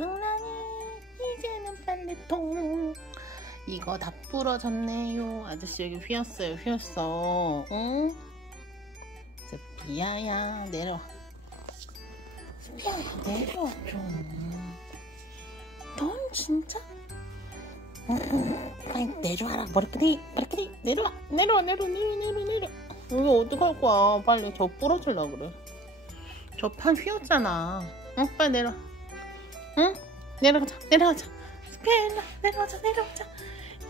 뚱랑이 이제는 빨래통. 이거 다 부러졌네요. 아저씨 여기 휘었어요. 휘었어. 응? 스피아야 내려와. 스피아야 내려와 좀. 넌 진짜? 빨리 내려와라. 머리끄리 내려와. 내려. 여기 어떡할 거야. 빨리 저 부러질라 그래. 저 판 휘었잖아. 응? 빨리 내려와. 응? 내려가자. 스피아 일로 내려오자.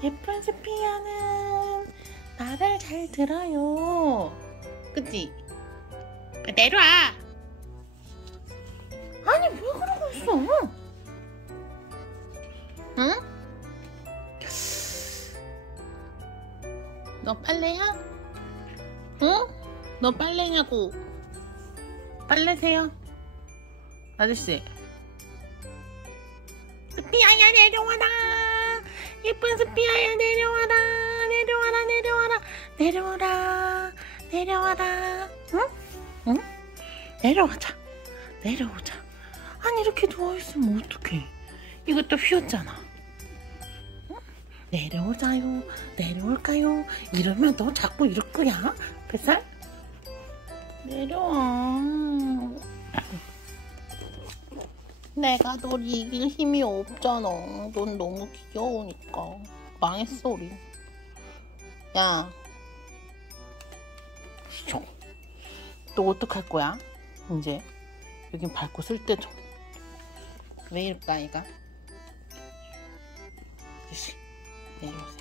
예쁜 스피아는 말을 잘 들어요. 그치? 내려와. 아니 왜 그러고 있어? 응? 너 빨래야? 응? 너 빨래냐고? 빨래세요? 아저씨. 스피아야 내려와라. 예쁜 스피아야 내려와라. 응? 내려오자. 아니 이렇게 누워있으면 어떡해. 이것도 휘었잖아. 응? 내려오자요. 내려올까요? 이러면 너 자꾸 이럴 거야. 뱃살? 내려와. 내가 널 이길 힘이 없잖아. 넌 너무 귀여우니까. 망했어 우리. 야, 너 어떡할 거야? 이제 여긴 밟고 쓸 때죠. 왜 이럴까 얘가? 아저씨 내려오세요.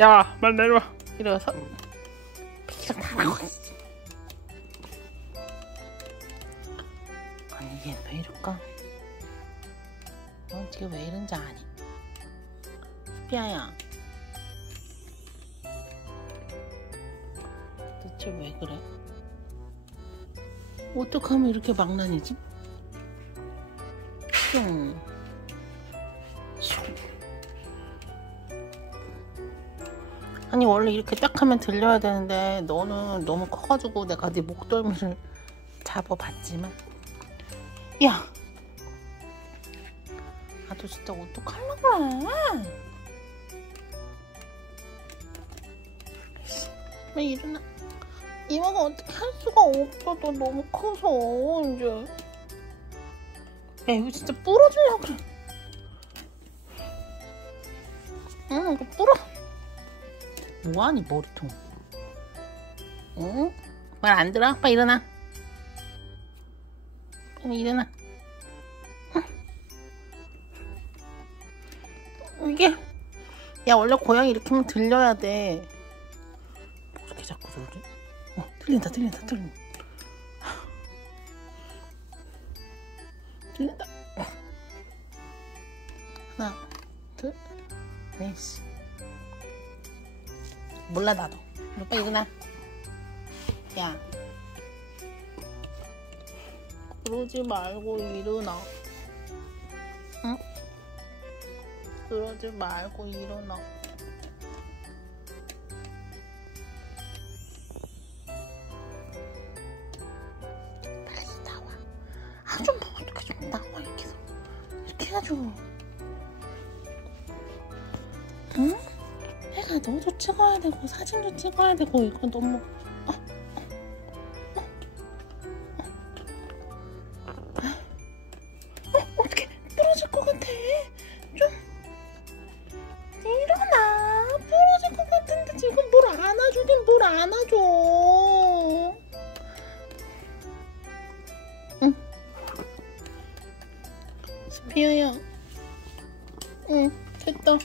야, 빨리 내려와. 이래서 피가 다 나와. 아니 얘 왜 이럴까? 넌 지금 왜 이런지 아니? 스피아야 대체 왜 그래? 어떡하면 이렇게 망나니지? 아니 원래 이렇게 딱 하면 들려야 되는데 너는 너무 커가지고 내가 네 목덜미를 잡아봤지만 야! 아 너 진짜 어떡하려고 그래? 왜 일어나? 이모가 어떻게 할 수가 없어. 너 너무 커서 이제. 야 이거 진짜 부러지려고 그래. 응 이거 부러. 뭐하니 머리통. 응? 말 안 들어? 빨리 일어나. 이게 야 원래 고양이 이렇게 하면 들려야 돼. 어떻게 자꾸 저러지? 들린다. 하나 둘 넷. 몰라 나도. 빨리 일어나. 야 그러지 말고 일어나. 응? 그러지 말고 일어나. 빨리 나와. 아 좀 어떻게 좀 나와. 이렇게 해가지고. 응? 내가 너도 찍어야 되고 사진도 찍어야 되고 이거 너무 어떻게 부러질 것 같아. 좀 일어나. 부러질 것 같은데 지금 뭘 안아주긴 뭘 안아줘. 응. 스피아야. 응 됐다.